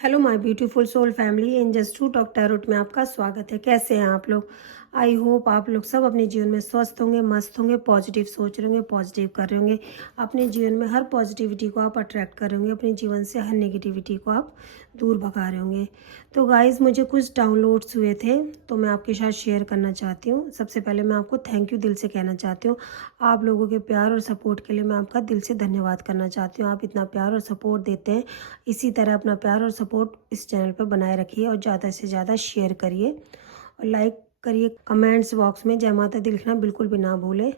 Hello my beautiful soul family, in just to talk tarot में आपका स्वागत है। कैसे हैं आप लोग? आई होप आप लोग सब अपने जीवन में स्वस्थ होंगे, मस्त होंगे, पॉजिटिव सोच रहे होंगे, पॉजिटिव कर रहे होंगे। अपने जीवन में हर पॉजिटिविटी को आप अट्रैक्ट कर रहे होंगे, अपने जीवन से हर नेगेटिविटी को आप दूर भगा रहे होंगे। तो गाइज़, मुझे कुछ डाउनलोड्स हुए थे तो मैं आपके साथ शेयर करना चाहती हूँ। सबसे पहले मैं आपको थैंक यू दिल से कहना चाहती हूँ। आप लोगों के प्यार और सपोर्ट के लिए मैं आपका दिल से धन्यवाद करना चाहती हूँ। आप इतना प्यार और सपोर्ट देते हैं, इसी तरह अपना प्यार और सपोर्ट इस चैनल पर बनाए रखिए और ज़्यादा से ज़्यादा शेयर करिए और लाइक करिए। कमेंट्स बॉक्स में जय माता दी लिखना बिल्कुल भी ना भूलें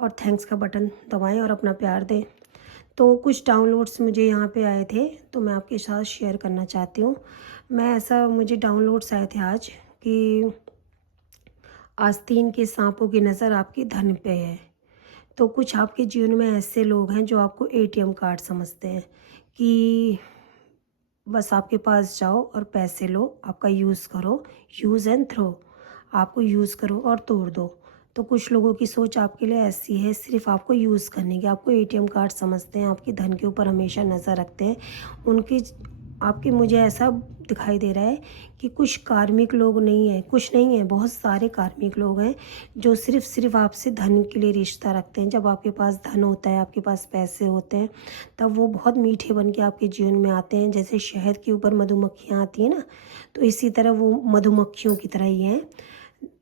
और थैंक्स का बटन दबाएं और अपना प्यार दें। तो कुछ डाउनलोड्स मुझे यहाँ पे आए थे तो मैं आपके साथ शेयर करना चाहती हूँ। मुझे डाउनलोड्स आए थे आज कि आस्तीन के सांपों की नज़र आपकी धन पे है। तो कुछ आपके जीवन में ऐसे लोग हैं जो आपको एटीएम कार्ड समझते हैं कि बस आपके पास जाओ और पैसे लो, आपका यूज़ करो, यूज़ एंड थ्रो, आपको यूज़ करो और तोड़ दो। तो कुछ लोगों की सोच आपके लिए ऐसी है, सिर्फ आपको यूज़ करने की। आपको एटीएम कार्ड समझते हैं, आपकी धन के ऊपर हमेशा नज़र रखते हैं। उनकी आपके मुझे ऐसा दिखाई दे रहा है कि कुछ कार्मिक लोग नहीं हैं, कुछ नहीं है, बहुत सारे कार्मिक लोग हैं जो सिर्फ आपसे धन के लिए रिश्ता रखते हैं। जब आपके पास धन होता है, आपके पास पैसे होते हैं, तब वो बहुत मीठे बन के आपके जीवन में आते हैं। जैसे शहद के ऊपर मधुमक्खियाँ आती हैं ना, तो इसी तरह वो मधुमक्खियों की तरह ही हैं।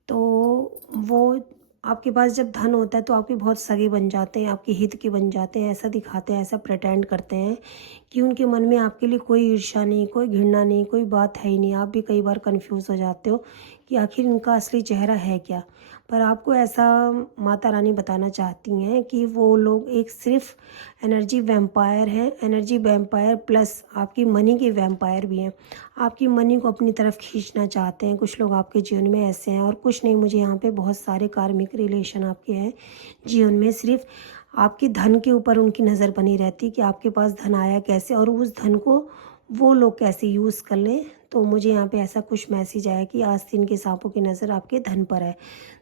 तो वो आपके पास जब धन होता है तो आपके बहुत सगे बन जाते हैं, आपके हित के बन जाते हैं। ऐसा दिखाते हैं, ऐसा प्रिटेंड करते हैं कि उनके मन में आपके लिए कोई ईर्ष्या नहीं, कोई घृणा नहीं, कोई बात है ही नहीं। आप भी कई बार कंफ्यूज हो जाते हो कि आखिर इनका असली चेहरा है क्या। पर आपको ऐसा माता रानी बताना चाहती हैं कि वो लोग एक सिर्फ एनर्जी वैम्पायर हैं, एनर्जी वैम्पायर प्लस आपकी मनी के वैम्पायर भी हैं। आपकी मनी को अपनी तरफ खींचना चाहते हैं। कुछ लोग आपके जीवन में ऐसे हैं और कुछ नहीं। मुझे यहाँ पे बहुत सारे कार्मिक रिलेशन आपके हैं जीवन में। सिर्फ आपकी धन के ऊपर उनकी नज़र बनी रहती कि आपके पास धन आया कैसे और उस धन को वो लोग कैसे यूज़ कर लें। तो मुझे यहाँ पे ऐसा कुछ मैसेज आया कि आस्तीन के सांपों की नज़र आपके धन पर है।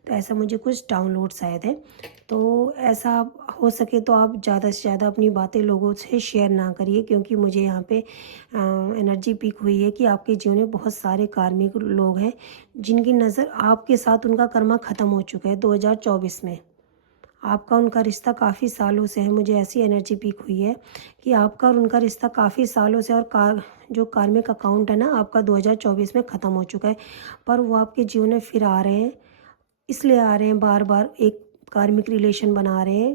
तो ऐसा मुझे कुछ डाउनलोड्स आए थे। तो ऐसा हो सके तो आप ज़्यादा से ज़्यादा अपनी बातें लोगों से शेयर ना करिए, क्योंकि मुझे यहाँ पे एनर्जी पीक हुई है कि आपके जीवन में बहुत सारे कार्मिक लोग हैं जिनकी नज़र आपके साथ, उनका कर्मा ख़त्म हो चुका है 2024 में। आपका उनका रिश्ता काफ़ी सालों से है। मुझे ऐसी एनर्जी पीक हुई है कि आपका और उनका रिश्ता काफ़ी सालों से, और जो कार्मिक अकाउंट है ना आपका 2024 में ख़त्म हो चुका है। पर वो आपके जीवन में फिर आ रहे हैं, इसलिए आ रहे हैं, बार बार एक कार्मिक रिलेशन बना रहे हैं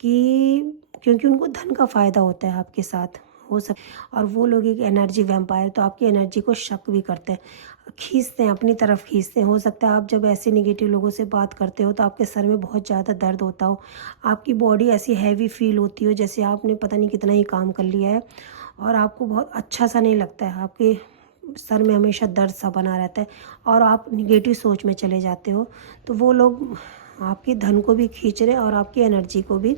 कि क्योंकि उनको धन का फ़ायदा होता है आपके साथ, हो सक और वो लोग एक एनर्जी वैम्पायर, तो आपकी एनर्जी को शक भी करते हैं, खींचते हैं, अपनी तरफ खींचते हैं। हो सकता है आप जब ऐसे नेगेटिव लोगों से बात करते हो तो आपके सर में बहुत ज़्यादा दर्द होता हो, आपकी बॉडी ऐसी हैवी फील होती हो जैसे आपने पता नहीं कितना ही काम कर लिया है और आपको बहुत अच्छा सा नहीं लगता है। आपके सर में हमेशा दर्द सा बना रहता है और आप निगेटिव सोच में चले जाते हो। तो वो लोग आपके धन को भी खींच रहे हैं और आपकी एनर्जी को भी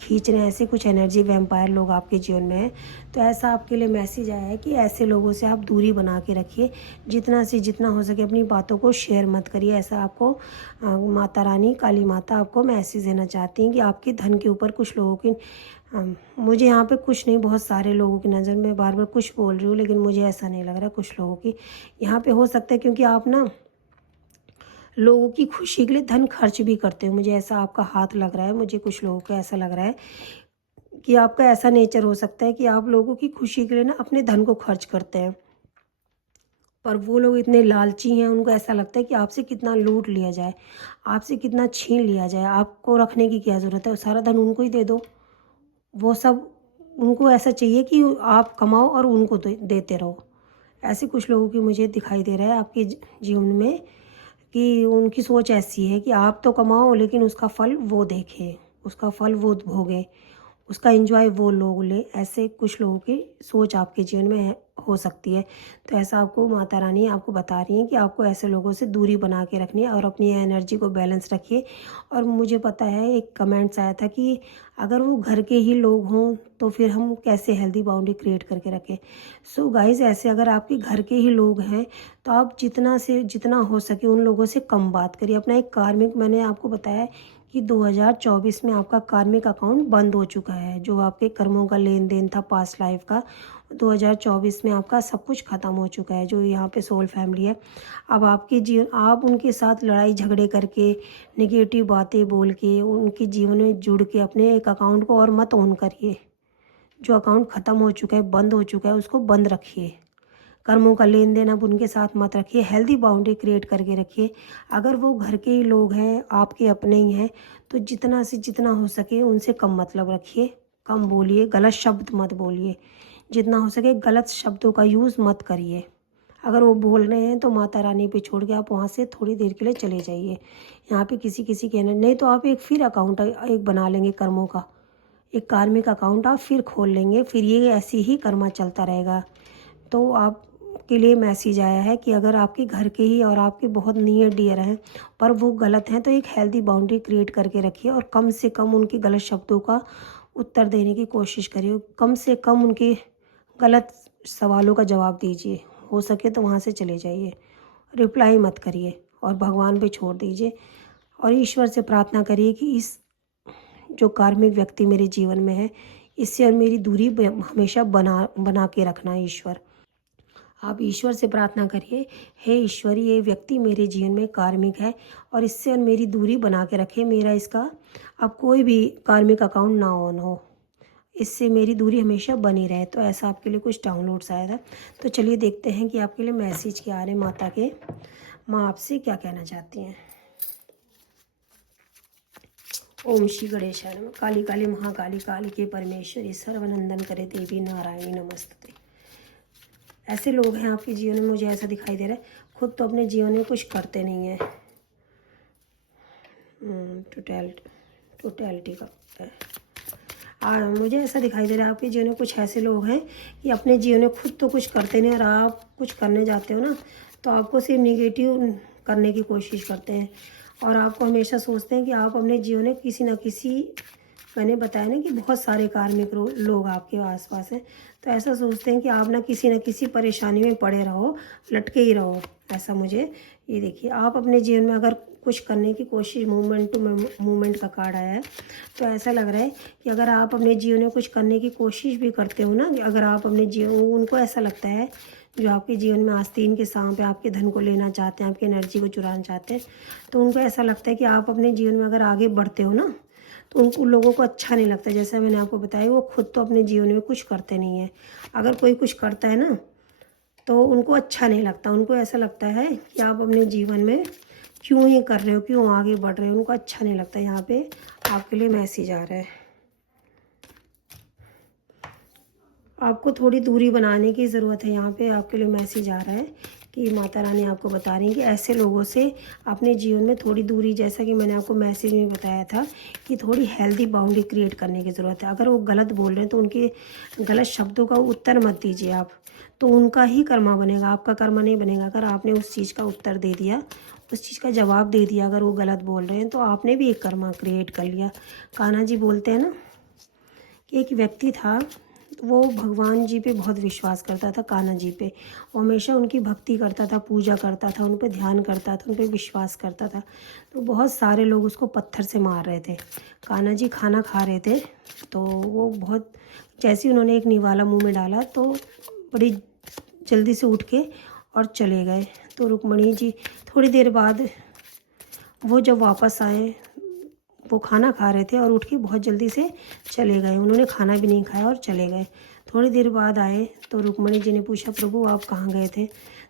खींच रहे हैं। ऐसे कुछ एनर्जी वैम्पायर लोग आपके जीवन में हैं। तो ऐसा आपके लिए मैसेज आया है कि ऐसे लोगों से आप दूरी बना के रखिए। जितना से जितना हो सके अपनी बातों को शेयर मत करिए। ऐसा आपको माता रानी, काली माता आपको मैसेज देना चाहती हैं कि आपके धन के ऊपर कुछ लोगों की मुझे यहाँ पे कुछ नहीं, बहुत सारे लोगों की नज़र में बार बार कुछ बोल रही हूँ, लेकिन मुझे ऐसा नहीं लग रहा कुछ लोगों की यहाँ पे हो सकता है, क्योंकि आप ना लोगों की खुशी के लिए धन खर्च भी करते हो। मुझे ऐसा आपका हाथ लग रहा है, मुझे कुछ लोगों को ऐसा लग रहा है कि आपका ऐसा नेचर हो सकता है कि आप लोगों की खुशी के लिए ना अपने धन को खर्च करते हैं। पर वो लोग इतने लालची हैं, उनको ऐसा लगता है कि आपसे कितना लूट लिया जाए, आपसे कितना छीन लिया जाए, आपको रखने की क्या ज़रूरत है, सारा धन उनको ही दे दो। वो सब उनको ऐसा चाहिए कि आप कमाओ और उनको देते रहो। ऐसे कुछ लोगों की मुझे दिखाई दे रहा है आपके जीवन में कि उनकी सोच ऐसी है कि आप तो कमाओ लेकिन उसका फल वो देखें, उसका फल वो भोगें, उसका एंजॉय वो लोग लें। ऐसे कुछ लोगों की सोच आपके जीवन में हो सकती है। तो ऐसा आपको माता रानी आपको बता रही हैं कि आपको ऐसे लोगों से दूरी बना के रखनी है और अपनी एनर्जी को बैलेंस रखिए। और मुझे पता है, एक कमेंट्स आया था कि अगर वो घर के ही लोग हों तो फिर हम कैसे हेल्दी बाउंड्री क्रिएट करके रखें। सो गाइज़, ऐसे अगर आपके घर के ही लोग हैं तो आप जितना से जितना हो सके उन लोगों से कम बात करिए। अपना एक कार्मिक, मैंने आपको बताया कि 2024 में आपका कार्मिक अकाउंट बंद हो चुका है। जो आपके कर्मों का लेन देन था पास्ट लाइफ का, 2024 में आपका सब कुछ ख़त्म हो चुका है। जो यहाँ पे सोल फैमिली है, अब आपके जीवन, आप उनके साथ लड़ाई झगड़े करके, नेगेटिव बातें बोल के, उनके जीवन में जुड़ के अपने एक अकाउंट को और मत ऑन करिए। जो अकाउंट ख़त्म हो चुका है, बंद हो चुका है, उसको बंद रखिए। कर्मों का लेन देन अब उनके साथ मत रखिए। हेल्दी बाउंड्री क्रिएट करके रखिए। अगर वो घर के ही लोग हैं, आपके अपने ही हैं, तो जितना से जितना हो सके उनसे कम मतलब रखिए, कम बोलिए, गलत शब्द मत बोलिए। जितना हो सके गलत शब्दों का यूज़ मत करिए। अगर वो बोल रहे हैं तो माता रानी पे छोड़ के आप वहाँ से थोड़ी देर के लिए चले जाइए। यहाँ पे किसी के नहीं तो आप एक फिर अकाउंट एक बना लेंगे कर्मों का, एक कार्मिक अकाउंट आप फिर खोल लेंगे। फिर ये ऐसे ही कर्मा चलता रहेगा। तो आप के लिए मैसेज आया है कि अगर आपके घर के ही और आपके बहुत नियर डियर हैं पर वो गलत हैं, तो एक हेल्दी बाउंड्री क्रिएट करके रखिए और कम से कम उनके गलत शब्दों का उत्तर देने की कोशिश करिए। कम से कम उनके गलत सवालों का जवाब दीजिए। हो सके तो वहाँ से चले जाइए, रिप्लाई मत करिए और भगवान पे छोड़ दीजिए। और ईश्वर से प्रार्थना करिए कि इस जो कार्मिक व्यक्ति मेरे जीवन में है, इससे और मेरी दूरी हमेशा बना के रखना। ईश्वर, आप ईश्वर से प्रार्थना करिए, हे ईश्वर, ये व्यक्ति मेरे जीवन में कार्मिक है और इससे और मेरी दूरी बना के रखे। मेरा इसका अब कोई भी कार्मिक अकाउंट ना ऑन हो, इससे मेरी दूरी हमेशा बनी रहे। तो ऐसा आपके लिए कुछ डाउनलोड्स आया था। तो चलिए देखते हैं कि आपके लिए मैसेज क्या आ रहे हैं। माता के माँ आपसे क्या कहना चाहती हैं। ओम श्री गणेशाय नमः। काली काली महाकाली, काली के परमेश्वरी, सर्वनंदन करे देवी नारायणी नमस्ते। ऐसे लोग हैं आपके जीवन में, मुझे ऐसा दिखाई दे रहा है, खुद तो अपने जीवन में कुछ करते नहीं हैं। टोटलिटी का मुझे ऐसा दिखाई दे रहा है आपके जीवन में कुछ ऐसे लोग हैं कि अपने जीवन में खुद तो कुछ करते नहीं और आप कुछ करने जाते हो ना, तो आपको सिर्फ निगेटिव करने की कोशिश करते हैं और आपको हमेशा सोचते हैं कि आप अपने जीवन में किसी न किसी, मैंने बताया ना कि बहुत सारे कार्मिक लोग आपके आसपास हैं, तो ऐसा सोचते हैं कि आप ना किसी परेशानी में पड़े रहो, लटके ही रहो। ऐसा मुझे ये देखिए, आप अपने जीवन में अगर कुछ करने की कोशिश, मूवमेंट टू मूवमेंट का कार्ड आया है, तो ऐसा लग रहा है कि अगर आप अपने जीवन में कुछ करने की कोशिश भी करते हो ना, अगर आप अपने जीवन, उनको ऐसा लगता है जो आपके जीवन में आस्तीन के सांप है, आपके धन को लेना चाहते हैं, आपकी एनर्जी को चुराना चाहते हैं, तो उनको ऐसा लगता है कि आप अपने जीवन में अगर आगे बढ़ते हो ना, तो उन लोगों को अच्छा नहीं लगता। जैसा मैंने आपको बताया, वो खुद तो अपने जीवन में कुछ करते नहीं है। अगर कोई कुछ करता है ना, तो उनको अच्छा नहीं लगता। उनको ऐसा लगता है कि आप अपने जीवन में क्यों ये कर रहे हो, क्यों आगे बढ़ रहे हो, उनको अच्छा नहीं लगता। यहाँ पे आपके लिए मैसेज आ रहा है, आपको थोड़ी दूरी बनाने की ज़रूरत है। यहाँ पे आपके लिए मैसेज आ रहा है कि माता रानी आपको बता रही हैं कि ऐसे लोगों से अपने जीवन में थोड़ी दूरी, जैसा कि मैंने आपको मैसेज में बताया था कि थोड़ी हेल्दी बाउंड्री क्रिएट करने की ज़रूरत है। अगर वो गलत बोल रहे हैं तो उनके गलत शब्दों का उत्तर मत दीजिए आप, तो उनका ही कर्मा बनेगा, आपका कर्मा नहीं बनेगा। अगर आपने उस चीज़ का उत्तर दे दिया, उस चीज़ का जवाब दे दिया, अगर वो गलत बोल रहे हैं, तो आपने भी एक कर्मा क्रिएट कर लिया। कान्हा जी बोलते हैं ना कि एक व्यक्ति था, वो भगवान जी पे बहुत विश्वास करता था, कान्हा जी पे। वो हमेशा उनकी भक्ति करता था, पूजा करता था, उन पे ध्यान करता था, उन पे विश्वास करता था। तो बहुत सारे लोग उसको पत्थर से मार रहे थे। कान्हा जी खाना खा रहे थे, तो वो बहुत, जैसे ही उन्होंने एक निवाला मुंह में डाला तो बड़ी जल्दी से उठ के और चले गए। तो रुक्मणी जी थोड़ी देर बाद, वो जब वापस आए, वो खाना खा रहे थे और उठ के बहुत जल्दी से चले गए। उन्होंने खाना भी नहीं खाया और चले गए। थोड़ी देर बाद आए तो रुक्मणी जी ने पूछा, प्रभु आप कहाँ गए थे?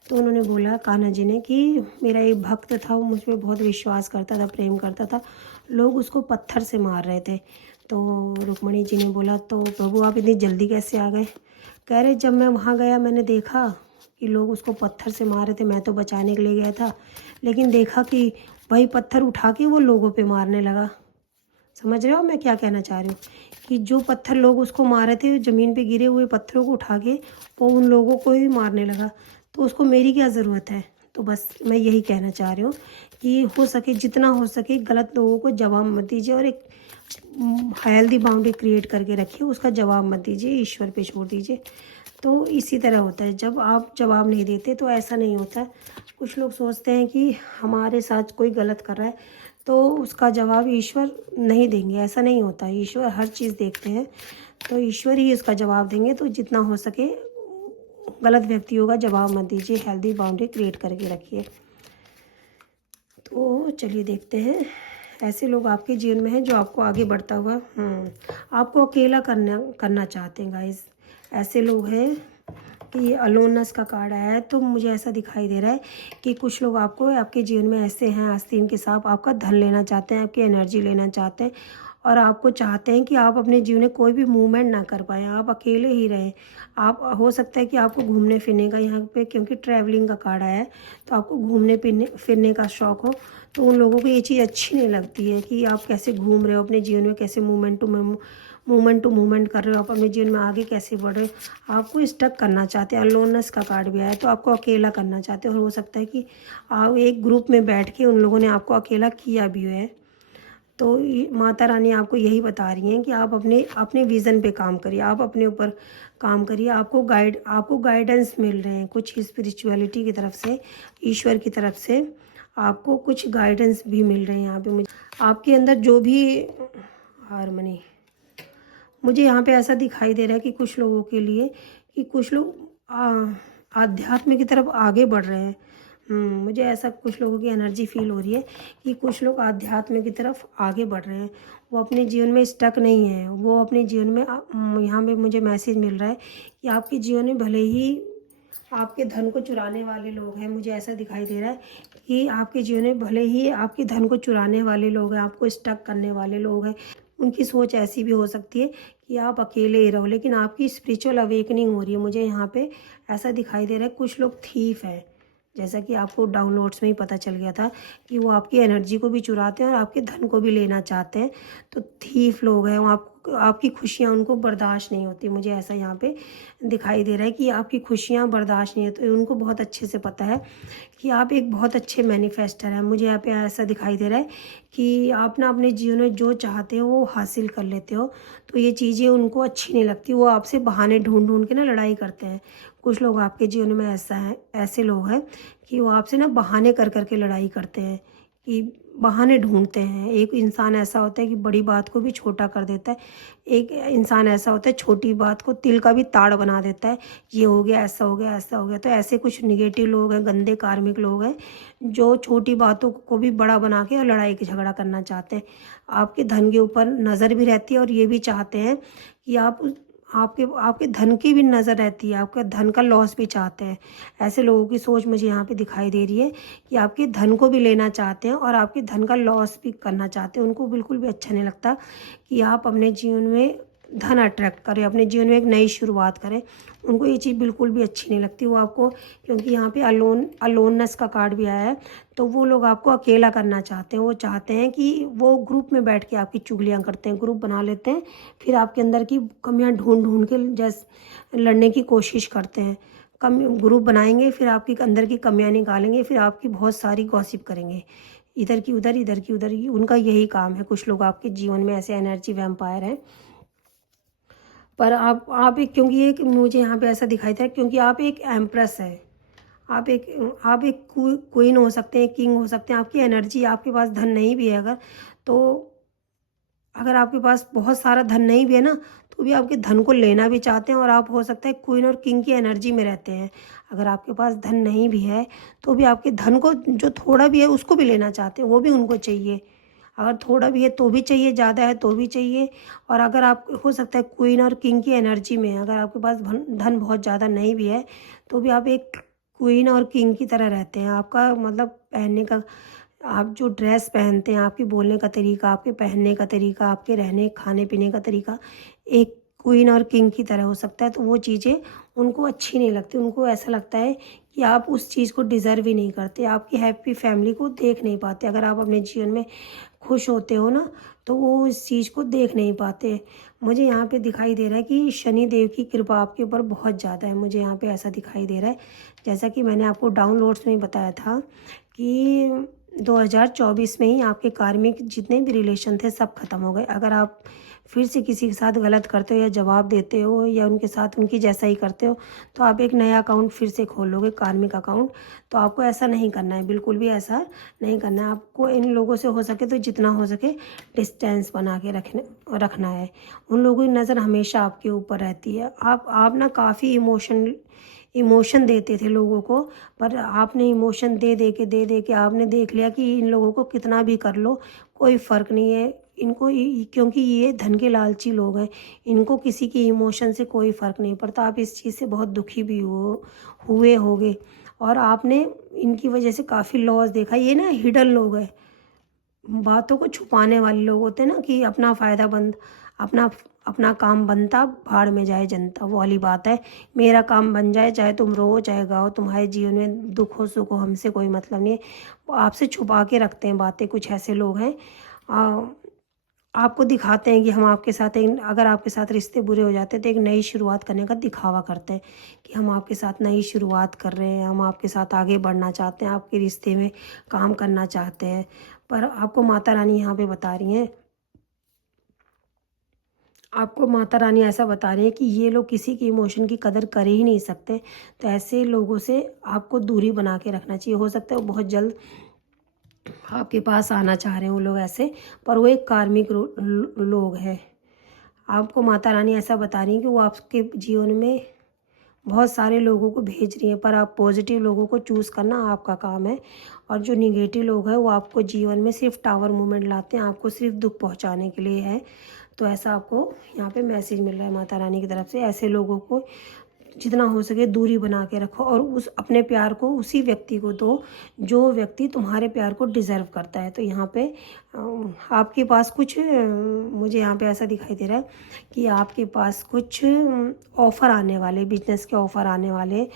तो उन्होंने बोला, कान्हा जी ने, कि मेरा एक भक्त था, वो मुझ पर बहुत विश्वास करता था, प्रेम करता था, लोग उसको पत्थर से मार रहे थे। तो रुक्मणी जी ने बोला, तो प्रभु आप इतनी जल्दी कैसे आ गए? कह रहे, जब मैं वहाँ गया मैंने देखा कि लोग उसको पत्थर से मार रहे थे, मैं तो बचाने के लिए गया था, लेकिन देखा कि वही पत्थर उठा के वो लोगों पे मारने लगा। समझ रहे हो मैं क्या कहना चाह रही हूँ? कि जो पत्थर लोग उसको मार रहे थे, ज़मीन पे गिरे हुए पत्थरों को उठा के वो उन लोगों को ही मारने लगा। तो उसको मेरी क्या ज़रूरत है? तो बस मैं यही कहना चाह रही हूँ कि हो सके, जितना हो सके गलत लोगों को जवाब मत दीजिए और एक हेल्दी बाउंड्री क्रिएट करके रखिए, उसका जवाब मत दीजिए, ईश्वर पे छोड़ दीजिए। तो इसी तरह होता है, जब आप जवाब नहीं देते तो ऐसा नहीं होता। कुछ लोग सोचते हैं कि हमारे साथ कोई गलत कर रहा है तो उसका जवाब ईश्वर नहीं देंगे, ऐसा नहीं होता। ईश्वर हर चीज़ देखते हैं, तो ईश्वर ही इसका जवाब देंगे। तो जितना हो सके गलत व्यक्तियों का जवाब मत दीजिए, हेल्दी बाउंड्री क्रिएट करके रखिए। तो चलिए देखते हैं, ऐसे लोग आपके जीवन में हैं जो आपको आगे बढ़ता हुआ आपको अकेला करना चाहते हैं गाइस। ऐसे लोग हैं कि ये अलोननेस का कार्ड आया है, तो मुझे ऐसा दिखाई दे रहा है कि कुछ लोग आपके जीवन में ऐसे हैं, आस्तीन के सांप, आपका धन लेना चाहते हैं, आपकी एनर्जी लेना चाहते हैं, और आपको चाहते हैं कि आप अपने जीवन में कोई भी मूवमेंट ना कर पाएँ, आप अकेले ही रहें। आप हो सकता है कि आपको घूमने फिरने का यहाँ पे, क्योंकि ट्रैवलिंग का कार्ड आया है, तो आपको घूमने फिरने का शौक़ हो, तो उन लोगों को ये चीज़ अच्छी नहीं लगती है कि आप कैसे घूम रहे हो अपने जीवन में, कैसे मूवमेंट टू मूवमेंट कर रहे हो, आप अपने जीवन में आगे कैसे बढ़ रहे हो। आपको स्टक करना चाहते हैं, अलोननेस का कार्ड भी आया है, तो आपको अकेला करना चाहते हैं। और हो सकता है कि आप एक ग्रुप में बैठ के उन लोगों ने आपको अकेला किया भी है। तो माता रानी आपको यही बता रही हैं कि आप अपने विज़न पे काम करिए, आप अपने ऊपर काम करिए। आपको गाइडेंस मिल रहे हैं कुछ स्पिरिचुअलिटी की तरफ से, ईश्वर की तरफ से आपको कुछ गाइडेंस भी मिल रहे हैं यहाँ पे। मुझे आपके अंदर जो भी हारमनी, मुझे यहाँ पे ऐसा दिखाई दे रहा है कि कुछ लोगों के लिए कि कुछ लोग आध्यात्म की तरफ आगे बढ़ रहे हैं। मुझे ऐसा कुछ लोगों की एनर्जी फील हो रही है कि कुछ लोग आध्यात्म की तरफ आगे बढ़ रहे हैं, वो अपने जीवन में स्टक नहीं है। वो अपने जीवन में यहाँ पे मुझे मैसेज मिल रहा है कि आपके जीवन में भले ही आपके धन को चुराने वाले लोग हैं, मुझे ऐसा दिखाई दे रहा है कि आपके जीवन में भले ही आपके धन को चुराने वाले लोग हैं, आपको स्टक करने वाले लोग हैं, उनकी सोच ऐसी भी हो सकती है कि आप अकेले ही रहो, लेकिन आपकी स्पिरिचुअल अवेकनिंग हो रही है। मुझे यहाँ पे ऐसा दिखाई दे रहा है कुछ लोग थीफ हैं, जैसा कि आपको डाउनलोड्स में ही पता चल गया था कि वो आपकी एनर्जी को भी चुराते हैं और आपके धन को भी लेना चाहते हैं। तो थीफ लोग हैं, वो आपकी खुशियाँ उनको बर्दाश्त नहीं होती। मुझे ऐसा यहाँ पे दिखाई दे रहा है कि आपकी खुशियाँ बर्दाश्त नहीं होती। उनको बहुत अच्छे से पता है कि आप एक बहुत अच्छे मैनिफेस्टर हैं। मुझे यहाँ पे ऐसा दिखाई दे रहा है कि आप ना अपने जीवन में जो चाहते हो वो हासिल कर लेते हो, तो ये चीज़ें उनको अच्छी नहीं लगती। वो आपसे बहाने ढूंढ के ना लड़ाई करते हैं। कुछ लोग आपके जीवन में ऐसे लोग हैं कि वो आपसे ना बहाने कर के लड़ाई करते हैं, कि बहाने ढूंढते हैं। एक इंसान ऐसा होता है कि बड़ी बात को भी छोटा कर देता है, एक इंसान ऐसा होता है छोटी बात को तिल का भी ताड़ बना देता है। ये हो गया, ऐसा हो गया, ऐसा हो गया। तो ऐसे कुछ निगेटिव लोग हैं, गंदे कार्मिक लोग हैं, जो छोटी बातों को भी बड़ा बना के और लड़ाई के झगड़ा करना चाहते हैं। आपके धन के ऊपर नज़र भी रहती है और ये भी चाहते हैं कि आपके धन की भी नज़र रहती है, आपका धन का लॉस भी चाहते हैं। ऐसे लोगों की सोच मुझे यहाँ पे दिखाई दे रही है कि आपके धन को भी लेना चाहते हैं और आपके धन का लॉस भी करना चाहते हैं। उनको बिल्कुल भी अच्छा नहीं लगता कि आप अपने जीवन में धन अट्रैक्ट करें, अपने जीवन में एक नई शुरुआत करें। उनको ये चीज़ बिल्कुल भी अच्छी नहीं लगती। वो आपको, क्योंकि यहाँ पे अलोननेस का कार्ड भी आया है, तो वो लोग आपको अकेला करना चाहते हैं। वो चाहते हैं कि वो ग्रुप में बैठ के आपकी चुगलियाँ करते हैं, ग्रुप बना लेते हैं, फिर आपके अंदर की कमियाँ ढूंढ के जैसे लड़ने की कोशिश करते हैं। ग्रुप बनाएंगे, फिर आपकी अंदर की कमियाँ निकालेंगे, फिर आपकी बहुत सारी गॉसिप करेंगे, इधर की उधर, इधर की उधर। उनका यही काम है। कुछ लोग आपके जीवन में ऐसे एनर्जी वैम्पायर हैं। पर आप एक, क्योंकि एक मुझे यहाँ पे ऐसा दिखाई दे, क्योंकि आप एक एम्प्रेस है, आप एक क्वीन हो सकते हैं, किंग हो सकते हैं। आपकी एनर्जी, आपके पास धन नहीं भी है अगर, तो अगर आपके पास बहुत सारा धन नहीं भी है ना, तो भी आपके धन को लेना भी चाहते हैं, और आप हो सकता है क्वीन और किंग की एनर्जी में रहते हैं। अगर आपके पास धन नहीं भी है तो भी आपके धन को, जो थोड़ा भी है उसको भी लेना चाहते हैं, वो भी उनको चाहिए। अगर थोड़ा भी है तो भी चाहिए, ज़्यादा है तो भी चाहिए। और अगर आप, हो सकता है क्वीन और किंग की एनर्जी में, अगर आपके पास धन बहुत ज़्यादा नहीं भी है तो भी आप एक क्वीन और किंग की तरह रहते हैं। आपका मतलब पहनने का, आप जो ड्रेस पहनते हैं, आपके बोलने का तरीका, आपके पहनने का तरीका, आपके रहने खाने पीने का तरीका एक क्वीन और किंग की तरह हो सकता है। तो वो चीज़ें उनको अच्छी नहीं लगती। उनको ऐसा लगता है कि आप उस चीज़ को डिज़र्व ही नहीं करते, आपकी हैप्पी फैमिली को देख नहीं पाते। अगर आप अपने जीवन में खुश होते हो ना, तो वो इस चीज़ को देख नहीं पाते। मुझे यहाँ पे दिखाई दे रहा है कि शनि देव की कृपा आपके ऊपर बहुत ज़्यादा है। मुझे यहाँ पे ऐसा दिखाई दे रहा है, जैसा कि मैंने आपको डाउनलोड्स में ही बताया था कि 2024 में ही आपके कार्मिक जितने भी रिलेशन थे सब खत्म हो गए। अगर आप फिर से किसी के साथ गलत करते हो या जवाब देते हो या उनके साथ उनकी जैसा ही करते हो, तो आप एक नया अकाउंट फिर से खोलोगे, कार्मिक अकाउंट। तो आपको ऐसा नहीं करना है, बिल्कुल भी ऐसा नहीं करना है। आपको इन लोगों से हो सके तो जितना हो सके डिस्टेंस बना के रखना है। उन लोगों की नज़र हमेशा आपके ऊपर रहती है। आप ना काफ़ी इमोशन देते थे लोगों को, पर आपने इमोशन दे के आपने देख लिया कि इन लोगों को कितना भी कर लो कोई फ़र्क नहीं है इनको, क्योंकि ये धन के लालची लोग हैं, इनको किसी की इमोशन से कोई फ़र्क नहीं पड़ता। आप इस चीज़ से बहुत दुखी भी हुए होगे, और आपने इनकी वजह से काफ़ी लॉस देखा। ये ना हिडन लोग हैं, बातों को छुपाने वाले लोग होते हैं ना, कि अपना फ़ायदा बंद, अपना अपना काम बनता भाड़ में जाए जनता, वो वाली बात है। मेरा काम बन जाए, चाहे तुम रो चाहे गाओ, तुम्हारे जीवन में दुख हो सुख हो हमसे कोई मतलब नहीं है। वो आपसे छुपा के रखते हैं बातें, कुछ ऐसे लोग हैं। आपको दिखाते हैं कि हम आपके साथ अगर आपके साथ रिश्ते बुरे हो जाते हैं तो एक नई शुरुआत करने का दिखावा करते हैं कि हम आपके साथ नई शुरुआत कर रहे हैं, हम आपके साथ आगे बढ़ना चाहते हैं, आपके रिश्ते में काम करना चाहते हैं। पर आपको माता रानी यहाँ पे बता रही हैं, आपको माता रानी ऐसा बता रही है कि ये लोग किसी की इमोशन की कदर कर ही नहीं सकते। तो ऐसे लोगों से आपको दूरी बना के रखना चाहिए। हो सकता है वो बहुत जल्द आपके पास आना चाह रहे हैं वो लोग ऐसे, पर वो एक कार्मिक लोग हैं। आपको माता रानी ऐसा बता रही हैं कि वो आपके जीवन में बहुत सारे लोगों को भेज रही हैं, पर आप पॉजिटिव लोगों को चूज़ करना आपका काम है। और जो निगेटिव लोग हैं वो आपको जीवन में सिर्फ टावर मूवमेंट लाते हैं, आपको सिर्फ दुख पहुंचाने के लिए है। तो ऐसा आपको यहाँ पे मैसेज मिल रहा है माता रानी की तरफ से। ऐसे लोगों को जितना हो सके दूरी बना के रखो, और उस अपने प्यार को उसी व्यक्ति को दो जो व्यक्ति तुम्हारे प्यार को डिज़र्व करता है। तो यहाँ पे आपके पास कुछ मुझे यहाँ पे ऐसा दिखाई दे रहा है कि आपके पास कुछ ऑफ़र आने वाले, बिजनेस के ऑफ़र आने वाले।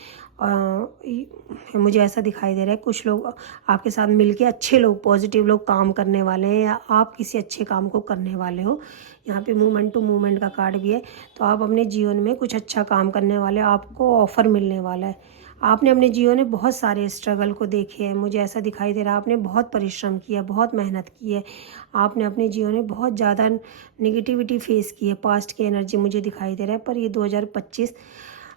मुझे ऐसा दिखाई दे रहा है कुछ लोग आपके साथ मिलके, अच्छे लोग, पॉजिटिव लोग काम करने वाले हैं, या आप किसी अच्छे काम को करने वाले हो। यहाँ पे मूवमेंट टू मूवमेंट का कार्ड भी है। तो आप अपने जीवन में कुछ अच्छा काम करने वाले, आपको ऑफ़र मिलने वाला है। आपने अपने जीवन में बहुत सारे स्ट्रगल को देखे हैं, मुझे ऐसा दिखाई दे रहा है आपने बहुत परिश्रम किया, बहुत मेहनत की है। आपने अपने जीवन में बहुत ज़्यादा नेगेटिविटी फेस की है, पास्ट की एनर्जी मुझे दिखाई दे रहा है। पर ये 2025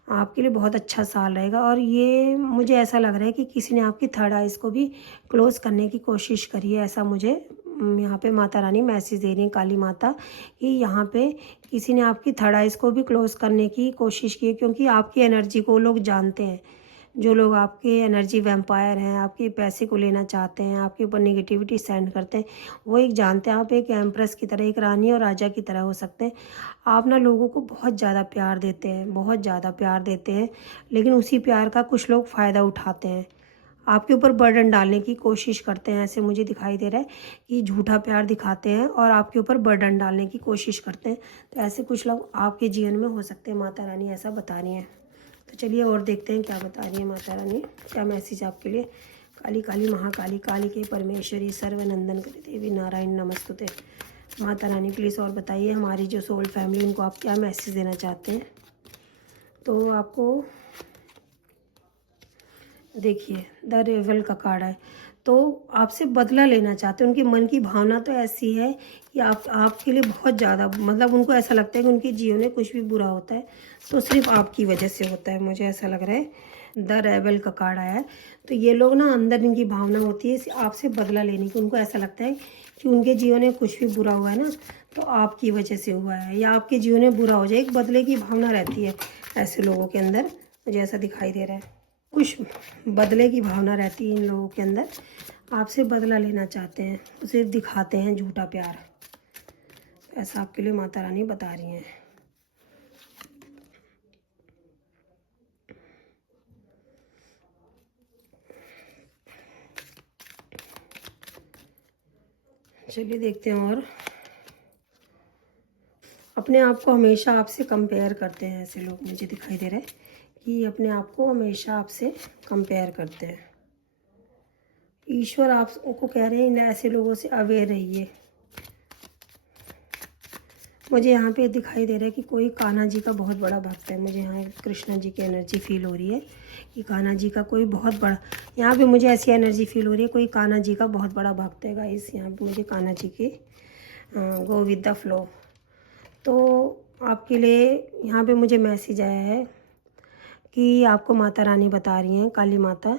आपके लिए बहुत अच्छा साल रहेगा। और ये मुझे ऐसा लग रहा है कि किसी ने आपकी थर्ड आइज़ को भी क्लोज़ करने की कोशिश करी है, ऐसा मुझे यहाँ पे माता रानी मैसेज दे रही हैं, काली माता, कि यहाँ पे किसी ने आपकी थर्ड आइज़ को भी क्लोज़ करने की कोशिश की है, क्योंकि आपकी एनर्जी को लोग जानते हैं। जो लोग आपके एनर्जी वैम्पायर हैं, आपके पैसे को लेना चाहते हैं, आपके ऊपर नेगेटिविटी सेंड करते हैं, वो एक जानते हैं आप एक एम्प्रेस की तरह, एक रानी और राजा की तरह हो सकते हैं। आप ना लोगों को बहुत ज़्यादा प्यार देते हैं, बहुत ज़्यादा प्यार देते हैं, लेकिन उसी प्यार का कुछ लोग फ़ायदा उठाते हैं, आपके ऊपर बर्डन डालने की कोशिश करते हैं। ऐसे मुझे दिखाई दे रहा है कि झूठा प्यार दिखाते हैं और आपके ऊपर बर्डन डालने की कोशिश करते हैं। तो ऐसे कुछ लोग आपके जीवन में हो सकते हैं, माता रानी ऐसा बता रही हैं। तो चलिए और देखते हैं क्या बता रही है माता रानी, क्या मैसेज आपके लिए। काली काली महाकाली, काली के परमेश्वरी, सर्वनंदन करी देवी, नारायण नमस्तुते। माता रानी प्लीज़ और बताइए हमारी जो सोल फैमिली, उनको आप क्या मैसेज देना चाहते हैं। तो आपको देखिए द रेवल का कार्ड है, तो आपसे बदला लेना चाहते हैं। उनके मन की भावना तो ऐसी है कि आपके लिए बहुत ज़्यादा, मतलब उनको ऐसा लगता है कि उनके जीवन में कुछ भी बुरा होता है तो सिर्फ आपकी वजह से होता है, मुझे ऐसा लग रहा है। द रेबल का कार्ड आया है। तो ये लोग ना, अंदर इनकी भावना होती है आपसे बदला लेने की। उनको ऐसा लगता है कि उनके जीवन में कुछ भी बुरा हुआ है ना, तो आपकी वजह से हुआ है, या आपके जीवन में बुरा हो जाए, एक बदले की भावना रहती है ऐसे लोगों के अंदर, मुझे ऐसा दिखाई दे रहा है। कुछ बदले की भावना रहती है इन लोगों के अंदर, आपसे बदला लेना चाहते हैं, उसे दिखाते हैं झूठा प्यार, ऐसा आपके लिए माता रानी बता रही हैं। चलिए देखते हैं। और अपने आप को हमेशा आपसे कंपेयर करते हैं ऐसे लोग, मुझे दिखाई दे रहा है कि अपने आप को हमेशा आपसे कंपेयर करते हैं। ईश्वर आपको कह रहे हैं इन ऐसे लोगों से अवेयर रहिए। मुझे यहाँ पे दिखाई दे रहा है कि कोई कान्हा जी का बहुत बड़ा भक्त है। मुझे यहाँ कृष्णा जी की एनर्जी फील हो रही है कि कान्हा जी का कोई बहुत बड़ा, यहाँ पे मुझे ऐसी एनर्जी फील हो रही है कोई कान्हा जी का बहुत बड़ा भक्त है गाइस। यहाँ पे मुझे कान्हा जी की गो विद द फ्लो। तो आपके लिए यहाँ पे मुझे मैसेज आया है कि आपको माता रानी बता रही हैं, काली माता,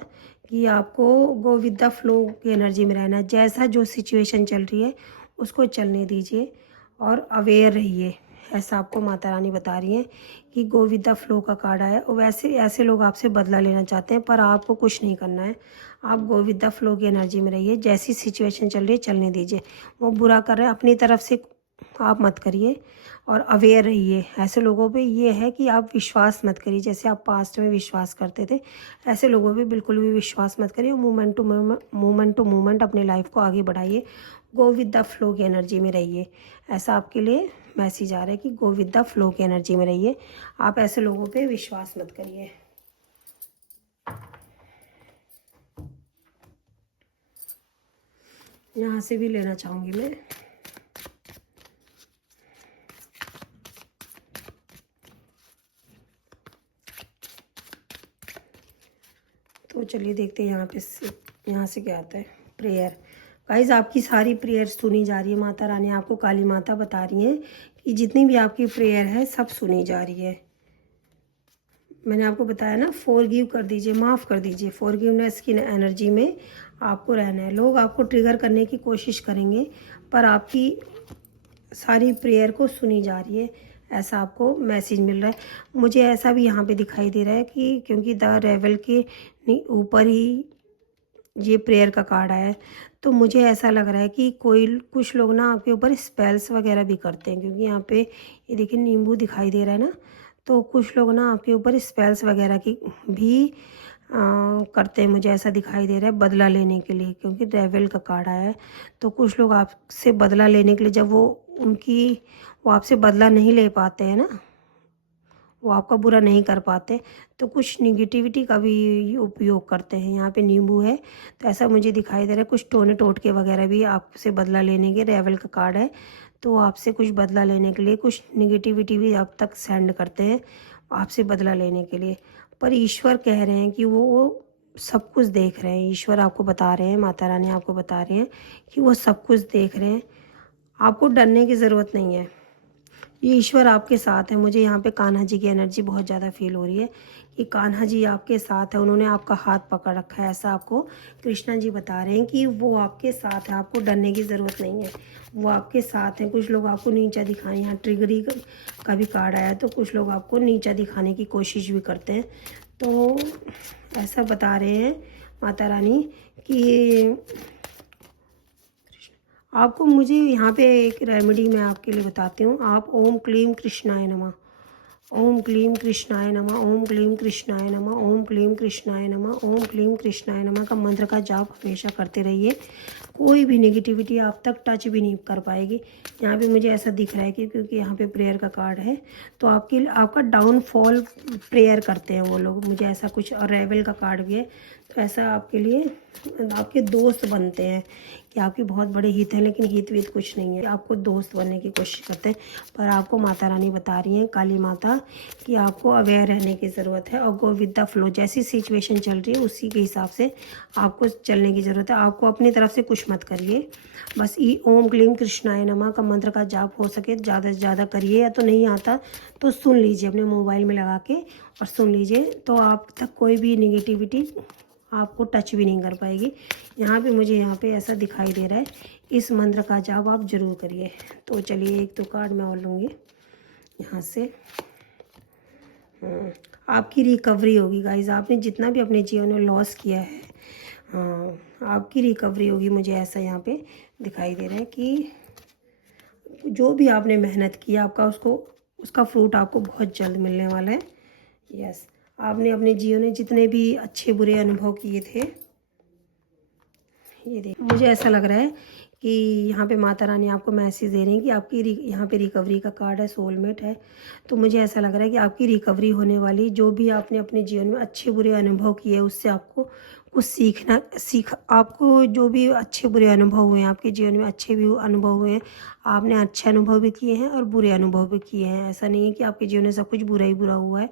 कि आपको गो विद द फ्लो की एनर्जी में रहना है। जैसा जो सिचुएशन चल रही है उसको चलने दीजिए और अवेयर रहिए। ऐसा आपको माता रानी बता रही हैं कि गो विद द फ्लो का कार्ड आया। और वैसे ऐसे लोग आपसे बदला लेना चाहते हैं, पर आपको कुछ नहीं करना है। आप गो विद द फ्लो की एनर्जी में रहिए। जैसी सिचुएशन चल रही है चलने दीजिए। वो बुरा कर रहे हैं, अपनी तरफ से आप मत करिए और अवेयर रहिए। ऐसे लोगों पे ये है कि आप विश्वास मत करिए। जैसे आप पास्ट में विश्वास करते थे, ऐसे लोगों पे बिल्कुल भी विश्वास मत करिए। मूवमेंट टू मूवमेंट अपनी लाइफ को आगे बढ़ाइए। गो विद द फ्लो की एनर्जी में रहिए। ऐसा आपके लिए मैसेज आ रहा है कि गो विद द फ्लो की एनर्जी में रहिए। आप ऐसे लोगों पे विश्वास मत करिए। यहाँ से भी लेना चाहूँगी मैं। तो चलिए देखते हैं यहाँ से क्या आता है। प्रेयर गाइज, आपकी सारी प्रेयर सुनी जा रही है। माता रानी आपको, काली माता बता रही हैं कि जितनी भी आपकी प्रेयर है सब सुनी जा रही है। मैंने आपको बताया ना, फॉरगिव कर दीजिए, माफ़ कर दीजिए। फॉरगिवनेस की एनर्जी में आपको रहना है। लोग आपको ट्रिगर करने की कोशिश करेंगे, पर आपकी सारी प्रेयर को सुनी जा रही है। ऐसा आपको मैसेज मिल रहा है। मुझे ऐसा भी यहाँ पे दिखाई दे रहा है कि क्योंकि द रेवल के ऊपर ही ये प्रेयर का कार्ड आया है, तो मुझे ऐसा लग रहा है कि कुछ लोग ना आपके ऊपर स्पेल्स वगैरह भी करते हैं। क्योंकि यहाँ पे ये देखिए नींबू दिखाई दे रहा है ना, तो कुछ लोग ना आपके ऊपर स्पेल्स वगैरह की भी करते हैं। मुझे ऐसा दिखाई दे रहा है बदला लेने के लिए, क्योंकि रेवल का कार्ड आया है। तो कुछ लोग आपसे बदला लेने के लिए, जब वो आपसे बदला नहीं ले पाते हैं ना, वो आपका बुरा नहीं कर पाते, तो कुछ निगेटिविटी का भी उपयोग करते हैं। यहाँ पे नींबू है, तो ऐसा मुझे दिखाई दे रहा है। कुछ टोने टोटके वगैरह भी आपसे बदला लेने के, रेवल का कार्ड है, तो आपसे कुछ बदला लेने के लिए कुछ निगेटिविटी भी आप तक सेंड करते हैं आपसे बदला लेने के लिए। पर ईश्वर कह रहे हैं कि वो सब कुछ देख रहे हैं। ईश्वर आपको बता रहे हैं, माता रानी आपको बता रहे हैं कि वो सब कुछ देख रहे हैं। आपको डरने की ज़रूरत नहीं है। ये ईश्वर आपके साथ है। मुझे यहाँ पे कान्हा जी की एनर्जी बहुत ज़्यादा फील हो रही है कि कान्हा जी आपके साथ है। उन्होंने आपका हाथ पकड़ रखा है। ऐसा आपको कृष्णा जी बता रहे हैं कि वो आपके साथ है। आपको डरने की ज़रूरत नहीं है, वो आपके साथ हैं। कुछ लोग आपको नीचा दिखाएं, यहाँ ट्रिगरी का भी कार्ड आया है, तो कुछ लोग आपको नीचा दिखाने की कोशिश भी करते हैं। तो ऐसा बता रहे हैं माता रानी कि आपको, मुझे यहाँ पे एक रेमेडी मैं आपके लिए बताती हूँ। आप ओम क्लीम कृष्णाय नमः, ओम क्लीम कृष्णाय नमः, ओम क्लीम कृष्णाय नमः, ओम क्लीम कृष्णाय नमः, ओम क्लीम कृष्णाय नमः का मंत्र का जाप हमेशा करते रहिए। कोई भी नेगेटिविटी आप तक टच भी नहीं कर पाएगी। यहाँ पे मुझे ऐसा दिख रहा है कि क्योंकि यहाँ पे प्रेयर का कार्ड है, तो आपका डाउनफॉल प्रेयर करते हैं वो लोग। मुझे ऐसा कुछ, और रेवल का कार्ड भी है, तो ऐसा आपके लिए आपके दोस्त बनते हैं कि आपकी बहुत बड़े हित हैं, लेकिन हित वित कुछ नहीं है। आपको दोस्त बनने की कोशिश करते हैं, पर आपको माता रानी बता रही हैं, काली माता, कि आपको अवेयर रहने की ज़रूरत है और गो विद द फ्लो। जैसी सिचुएशन चल रही है उसी के हिसाब से आपको चलने की ज़रूरत है। आपको अपनी तरफ से कुछ मत करिए। बस ओम क्लीम कृष्णाय नमः का मंत्र का जाप हो सके ज़्यादा से ज़्यादा करिए, या तो नहीं आता तो सुन लीजिए अपने मोबाइल में लगा के और सुन लीजिए, तो आप तक कोई भी निगेटिविटी आपको टच भी नहीं कर पाएगी। यहाँ पे ऐसा दिखाई दे रहा है। इस मंत्र का जाप आप जरूर करिए। तो चलिए एक तो कार्ड मैं और लूँगी यहाँ से। आपकी रिकवरी होगी गाइज। आपने जितना भी अपने जीवन में लॉस किया है, आपकी रिकवरी होगी। मुझे ऐसा यहाँ पे दिखाई दे रहा है कि जो भी आपने मेहनत की, आपका उसका फ्रूट आपको बहुत जल्द मिलने वाला है। यस, आपने अपने जीवन में जितने भी अच्छे बुरे अनुभव किए थे, ये देख, मुझे ऐसा लग रहा है कि यहाँ पे माता रानी आपको मैसेज दे रही हैं कि आपकी यहाँ पे रिकवरी का कार्ड है, सोलमेट है। तो मुझे ऐसा लग रहा है कि आपकी रिकवरी होने वाली, जो भी आपने अपने जीवन में अच्छे बुरे अनुभव किए, उससे आपको कुछ आपको जो भी अच्छे बुरे अनुभव हुए हैं, आपके जीवन में अच्छे भी अनुभव हुए हैं, आपने अच्छे अनुभव भी किए हैं और बुरे अनुभव भी किए हैं। ऐसा नहीं है कि आपके जीवन में सब कुछ बुरा ही बुरा हुआ है,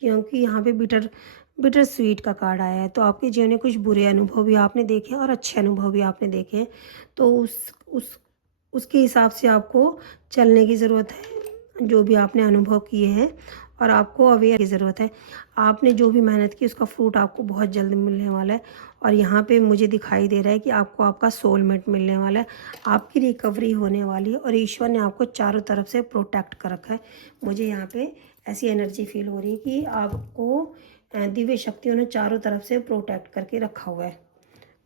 क्योंकि यहाँ पे बिटर स्वीट का कार्ड आया है। तो आपके जीवन में कुछ बुरे अनुभव भी आपने देखे और अच्छे अनुभव भी आपने देखे। तो उसके हिसाब से आपको चलने की ज़रूरत है। जो भी आपने अनुभव किए हैं और आपको अवेयर की ज़रूरत है। आपने जो भी मेहनत की उसका फ्रूट आपको बहुत जल्द मिलने वाला है। और यहाँ पे मुझे दिखाई दे रहा है कि आपको आपका सोलमेट मिलने वाला है, आपकी रिकवरी होने वाली है और ईश्वर ने आपको चारों तरफ से प्रोटेक्ट कर रखा है। मुझे यहाँ पे ऐसी एनर्जी फील हो रही है कि आपको दिव्य शक्तियों ने चारों तरफ से प्रोटेक्ट करके रखा हुआ है,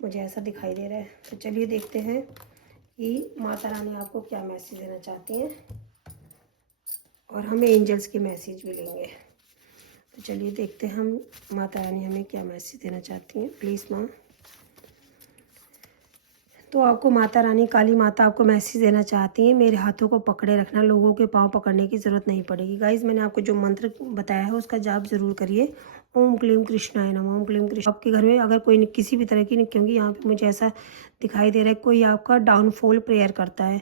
मुझे ऐसा दिखाई दे रहा है। तो चलिए देखते हैं कि माता रानी आपको क्या मैसेज देना चाहती हैं और हमें एंजल्स के मैसेज मिलेंगे। तो चलिए देखते हैं हम माता रानी हमें क्या मैसेज देना चाहती हैं। प्लीज़ माँ। तो आपको माता रानी काली माता आपको मैसेज देना चाहती हैं, मेरे हाथों को पकड़े रखना, लोगों के पाँव पकड़ने की ज़रूरत नहीं पड़ेगी। गाइज़ मैंने आपको जो मंत्र बताया है उसका जाप ज़रूर करिए। ओम क्लीम कृष्णाय नमः। ओम क्लीम कृष्ण। आपके घर में अगर कोई किसी भी तरह की, क्योंकि यहाँ पे मुझे ऐसा दिखाई दे रहा है कोई आपका डाउनफॉल प्रेयर करता है,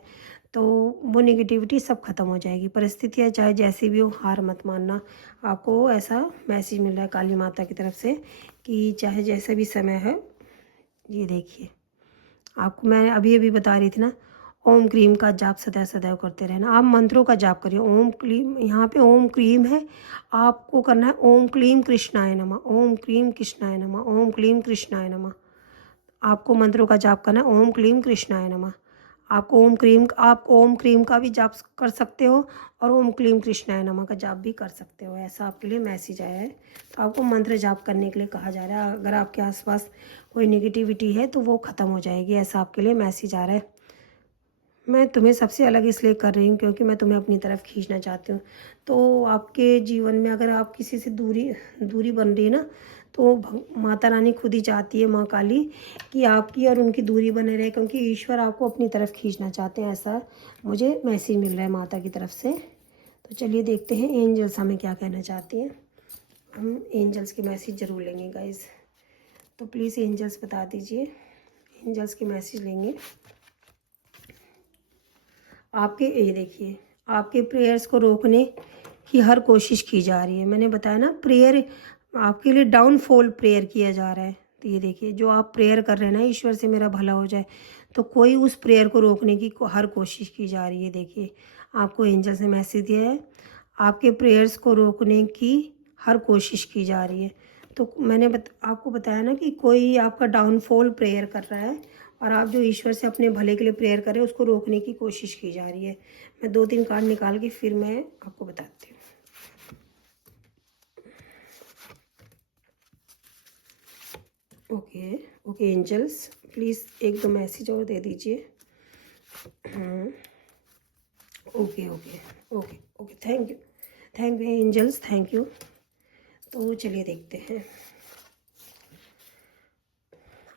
तो वो नेगेटिविटी सब खत्म हो जाएगी। परिस्थितियाँ चाहे जैसी भी हो, हार मत मानना। आपको ऐसा मैसेज मिल रहा है काली माता की तरफ से कि चाहे जैसा भी समय है, ये देखिए आपको मैं अभी अभी बता रही थी ना, ओम क्रीम का जाप सदैव सदैव करते रहना। आप मंत्रों का जाप करिए। ओम क्लीम, यहाँ पे ओम क्रीम है, आपको करना है ओम क्लीम कृष्णाय नमः। ओम क्लीम कृष्णाय नमः। ओम क्लीम कृष्णाय नमः। आपको मंत्रों का जाप करना है ओम क्लीम कृष्णाय नमः। आपको आप ओम क्रीम का भी जाप कर सकते हो और ओम क्लीम कृष्णाय नमः का जाप भी कर सकते हो। ऐसा आपके लिए मैसेज आया है। तो आपको मंत्र जाप करने के लिए कहा जा रहा है। अगर आपके आसपास कोई नेगेटिविटी है तो वो ख़त्म हो जाएगी, ऐसा आपके लिए मैसेज आ रहा है। मैं तुम्हें सबसे अलग इसलिए कर रही हूँ क्योंकि मैं तुम्हें अपनी तरफ खींचना चाहती हूँ। तो आपके जीवन में अगर आप किसी से दूरी बन रही है ना, तो माता रानी खुद ही चाहती है, माँ काली, कि आपकी और उनकी दूरी बने रहे, क्योंकि ईश्वर आपको अपनी तरफ खींचना चाहते हैं। ऐसा मुझे मैसेज मिल रहा है माता की तरफ से। तो चलिए देखते हैं एंजल्स हमें क्या कहना चाहती हैं। हम एंजल्स के मैसेज ज़रूर लेंगे गाइज। तो प्लीज़ एंजल्स बता दीजिए, एंजल्स के मैसेज लेंगे। आपके ये देखिए, आपके प्रेयर्स को रोकने की हर कोशिश की जा रही है। मैंने बताया ना, प्रेयर आपके लिए डाउनफॉल प्रेयर किया जा रहा है। तो ये देखिए, जो आप प्रेयर कर रहे हैं ना, ईश्वर से मेरा भला हो जाए, तो कोई उस प्रेयर को रोकने की हर कोशिश की जा रही है। देखिए आपको एंजल से मैसेज दिया है, आपके प्रेयर्स को रोकने की हर कोशिश की जा रही है। तो मैंने आपको बताया ना कि कोई आपका डाउनफॉल प्रेयर कर रहा है और आप जो ईश्वर से अपने भले के लिए प्रेयर कर रहे हैं उसको रोकने की कोशिश की जा रही है। मैं 2-3 कार्ड निकाल के फिर मैं आपको बताती हूँ। ओके एंजल्स, प्लीज़ 1-2 मैसेज और दे दीजिए। Okay thank you angels, thank you. तो चलिए देखते हैं।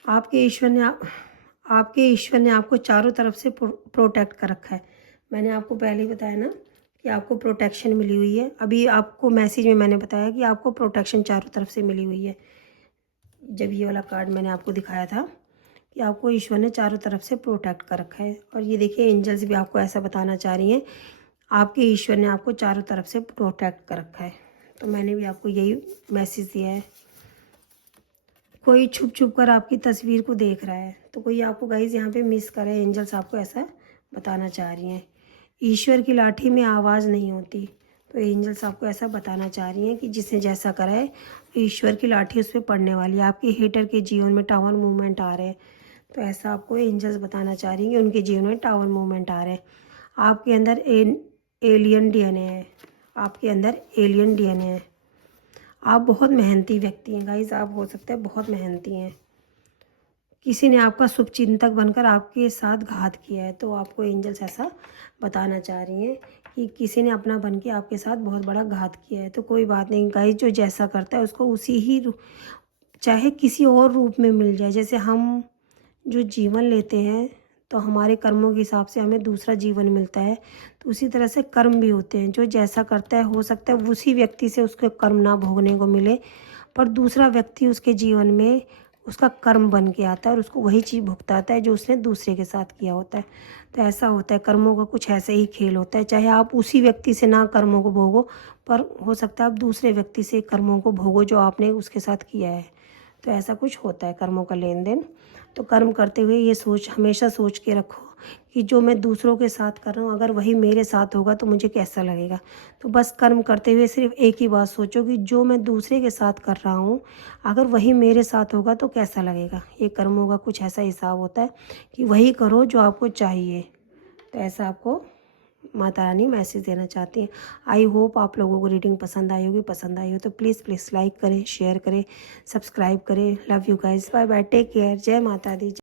आपके ईश्वर ने आपको चारों तरफ से प्रोटेक्ट कर रखा है। मैंने आपको पहले ही बताया ना कि आपको प्रोटेक्शन मिली हुई है। अभी आपको मैसेज में मैंने बताया कि आपको प्रोटेक्शन चारों तरफ से मिली हुई है। जब ये वाला कार्ड मैंने आपको दिखाया था कि आपको ईश्वर ने चारों तरफ से प्रोटेक्ट कर रखा है। और ये देखिए एंजल्स भी आपको ऐसा बताना चाह रही हैं, आपके ईश्वर ने आपको चारों तरफ से प्रोटेक्ट कर रखा है। तो मैंने भी आपको यही मैसेज दिया है। कोई छुप कर आपकी तस्वीर को देख रहा है, तो कोई आपको गाइज यहाँ पे मिस कर रहा है। एंजल्स आपको ऐसा बताना चाह रही हैं। ईश्वर की लाठी में आवाज़ नहीं होती, तो एंजल्स आपको ऐसा बताना चाह रही हैं कि जिसने जैसा करा है ईश्वर की लाठी उस पर पड़ने वाली है। आपके हेटर के जीवन में टावर मूवमेंट आ रहे हैं, तो ऐसा आपको एंजल्स बताना चाह रही हैं कि उनके जीवन में टावर मूवमेंट आ रहे हैं। आपके अंदर एलियन डीएनए है, आपके अंदर एलियन डीएनए है। आप बहुत मेहनती व्यक्ति हैं गाइज, आप हो सकता है बहुत मेहनती हैं। किसी ने आपका शुभचिंतक बनकर आपके साथ घात किया है, तो आपको एंजल्स ऐसा बताना चाह रही हैं कि किसी ने अपना बन के आपके साथ बहुत बड़ा घात किया है। तो कोई बात नहीं गाइज, जो जैसा करता है उसको उसी ही चाहे किसी और रूप में मिल जाए। जैसे हम जो जीवन लेते हैं तो हमारे कर्मों के हिसाब से हमें दूसरा जीवन मिलता है, तो उसी तरह से कर्म भी होते हैं। जो जैसा करता है, हो सकता है उसी व्यक्ति से उसके कर्म ना भोगने को मिले, पर दूसरा व्यक्ति उसके जीवन में उसका कर्म बन के आता है और उसको वही चीज़ भुगताता है जो उसने दूसरे के साथ किया होता है। तो ऐसा होता है, कर्मों का कुछ ऐसे ही खेल होता है। चाहे आप उसी व्यक्ति से ना कर्मों को भोगो, पर हो सकता है आप दूसरे व्यक्ति से कर्मों को भोगो जो आपने उसके साथ किया है। तो ऐसा कुछ होता है कर्मों का लेन देन। तो कर्म करते हुए ये सोच हमेशा सोच के रखो कि जो मैं दूसरों के साथ कर रहा हूँ अगर वही मेरे साथ होगा तो मुझे कैसा लगेगा। तो बस कर्म करते हुए सिर्फ एक ही बात सोचो कि जो मैं दूसरे के साथ कर रहा हूँ अगर वही मेरे साथ होगा तो कैसा लगेगा। ये कर्मों का कुछ ऐसा हिसाब होता है कि वही करो जो आपको चाहिए। तो ऐसा आपको माता रानी मैसेज देना चाहती हैं। आई होप आप लोगों को रीडिंग पसंद आई होगी। पसंद आई हो तो प्लीज़ लाइक करें, शेयर करें, सब्सक्राइब करें। Love you guys, bye bye, take care, जय माता दी।